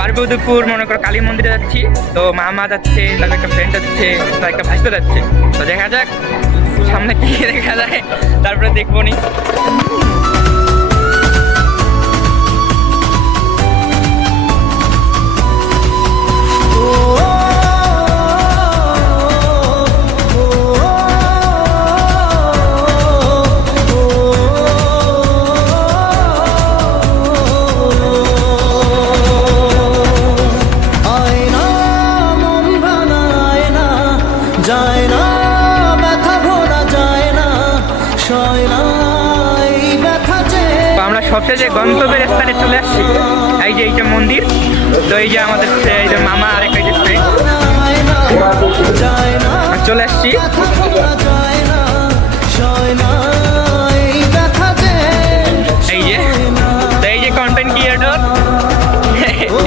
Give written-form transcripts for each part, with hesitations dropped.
পার্বতীপুর মনে করো কালী মন্দিরে যাচ্ছি। তো মামা যাচ্ছে, তার একটা ফ্রেন্ড যাচ্ছে, তার একটা ভাইস্তা যাচ্ছে। তো দেখা যাক সামনে কি দেখা যায়, তারপরে দেখবো নি। আমরা সবশেষে গন্তব্যের স্থানে চলে আসছি। এই যে এইটা মন্দির, তো এই যে আমাদের এই যে মামা আর একটা চলে আসছি। এই যে তো এই যে কন্টেন্ট ক্রিয়েটর,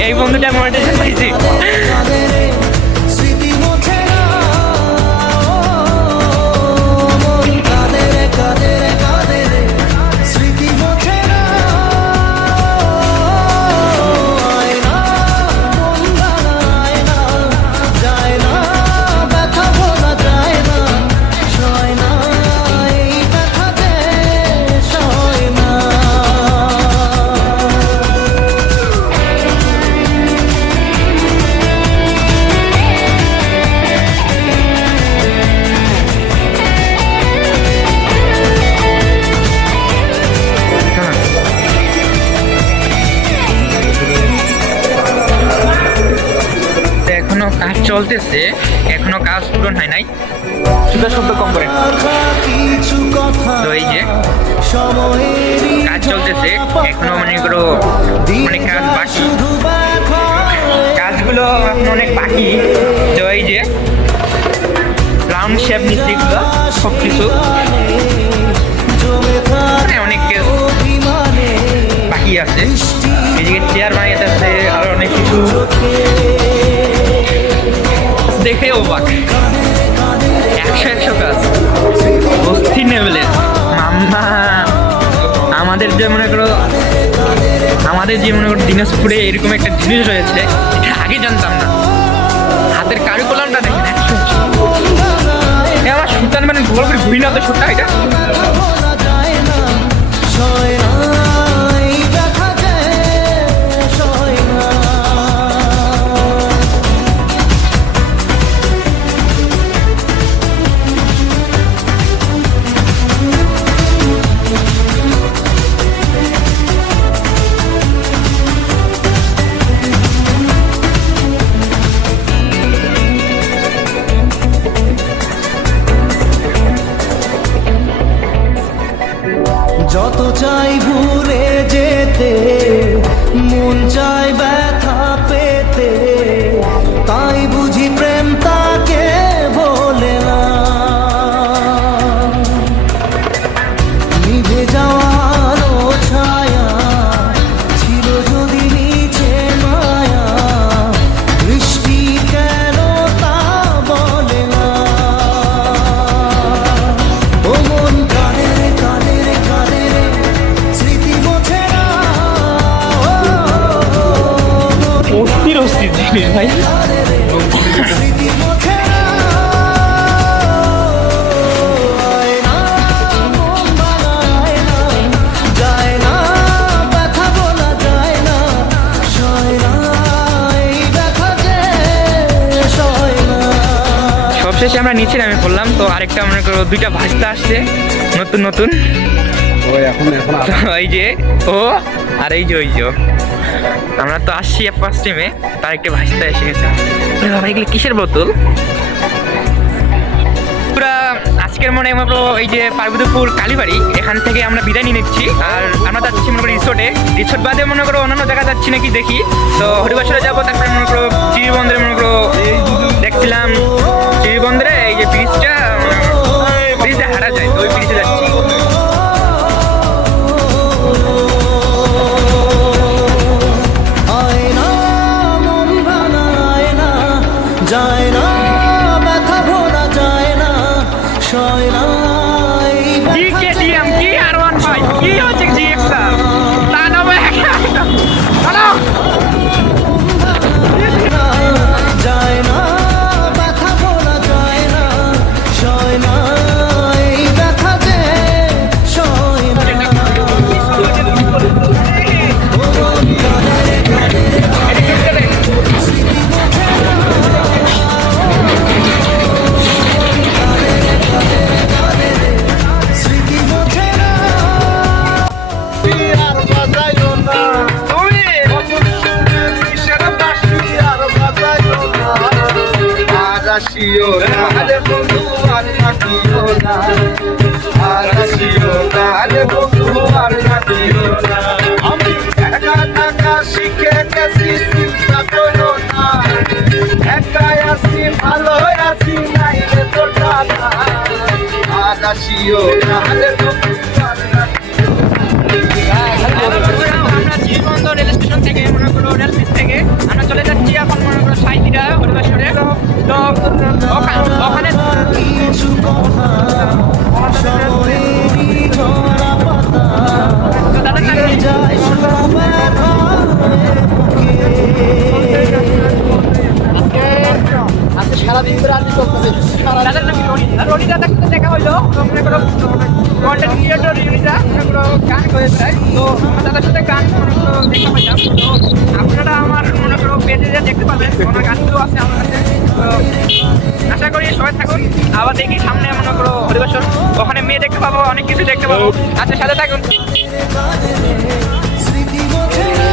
এই বন্ধুটা মনিটাইজেশন পাইছি। কাজ চলতেছে, এখনো কাজ পূরণ হয় নাই। শব্দ কম করে। তো এই যে কাজ চলতেছে, এখনো মনে করো অনেক কাজ বাকি, কাজগুলো অনেক বাকি। তো এই যে রাউন্ড শেপ নিচ্ছে এগুলো সব কিছু, অনেক কাজ বাকি আছে। এদিকে চেয়ার বানিয়েছে আর অনেক কিছু, দেখে অবাক। 100 কাজ অস্থির লেভেলের। মাম্মা আমাদের যে মনে করো দিনাজপুরে এরকম একটা জিনিস রয়েছে, এটা আগে জানতাম না। হাতের কারুকলামটা দেখেন, আমার সুতান মানে গোল করে ঘুরি না তো সুতা, এটা যত চাই ভুলে যেতে, মন চাই ব্যথা পেতে, তাই বুঝি প্রেম তাকে বলে না। নিভে যাওয়ার ছায়া ছিল যদি নিচে মায়া, বৃষ্টি কেন তা বলে না। ও মন কাঁদে রে কাঁদে রে কাঁদে রে, স্মৃতি মোছে না। অস্থির অস্থির জিনিস ভাই। স্মৃতি মোছে না। আয়না মন বানায় না, যায় না ব্যথা বলা যায় না, সয় না এই ব্যথা যে সয় না। সবশেষে আমরা নিচে নামে পড়লাম। তো আরেকটা মনে করো দুইটা ভাস্তা আসছে নতুন নতুন। এই যে ও আর এই যে ওই যে আমরা তো আসছি ফার্স্ট টাইমে, তার একটা ভাস্তা এসে গেছে। বাবা এগুলো কিসের বোতল? পুরা আজকের মনে করো এই যে পার্বতীপুর কালীবাড়ি, এখান থেকে আমরা বিদায় নিয়ে নিচ্ছি। আর আমরা যাচ্ছি মনে করো রিসোর্টে। রিসোর্ট বাদে মনে করো অন্যান্য জায়গা যাচ্ছি নাকি দেখি। তো হরিবাসরে যাবো, তারপরে মনে করো চিড়িবন্দরে মনে করো দেখছিলাম চিড়িবন্দরে এই যে ব্রিজটা হারা যায়, ওই ব্রিজে যাচ্ছি। আয়না মন বানায় না, যায় না ব্যথা ভোলা যায় না, সয় না এই কি কেটিএম কি আর1 ভাই কি হচ্ছে জি একটা তা না ভাই। হ্যালো আসিও না রে বন্ধু আর থাকিও না, আর আসিও না রে বন্ধু আর থাকিও না। আমি একা থাকা শিখে গেছি, চিন্তা করো না, একাই আছি ভালো আছি নাই রে তোর টাকা, আর আসিও না রে বন্ধু আর থাকিও না। আমরা জীবন্ত রেল স্টেশন থেকে মনে করো রেল ব্রিজ থেকে আমরা চলে যাচ্ছি এখন মনে করো সাইদিরা হরিবাসরে। তো ওখানে কিছু কথা সময়েরই ঝরা পাতা তো তাদের দিয়ে যায় সব ব্যথায় বুকে। আজকে সারাদিন ধরে আজকে চলতেছে তাদের নাকি রনিদার সাথে দেখা হইলো। তো মনে করো কন্টেন্ট ক্রিয়েটর রনিদা মনে করো গান করে যায়। তো আমরা তাদের সাথে গান মনে করো দেখা পাইলাম। তো আপনারা আমার মনে করো পেজে দেখতে পাবেন, ওনার গানগুলো আছে আমার কাছে। তো আশা করি সবাই থাকুন, আবার দেখি সামনে মনে করো হরিবাসর, ওখানে মেয়ে দেখতে পাবো, অনেক কিছু দেখতে পাবো। আচ্ছা সাথে থাকুন। স্মৃতি বোঝে না,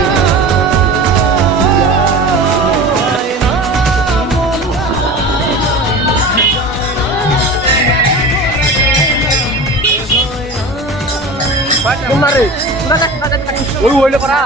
ওই ওইলে করা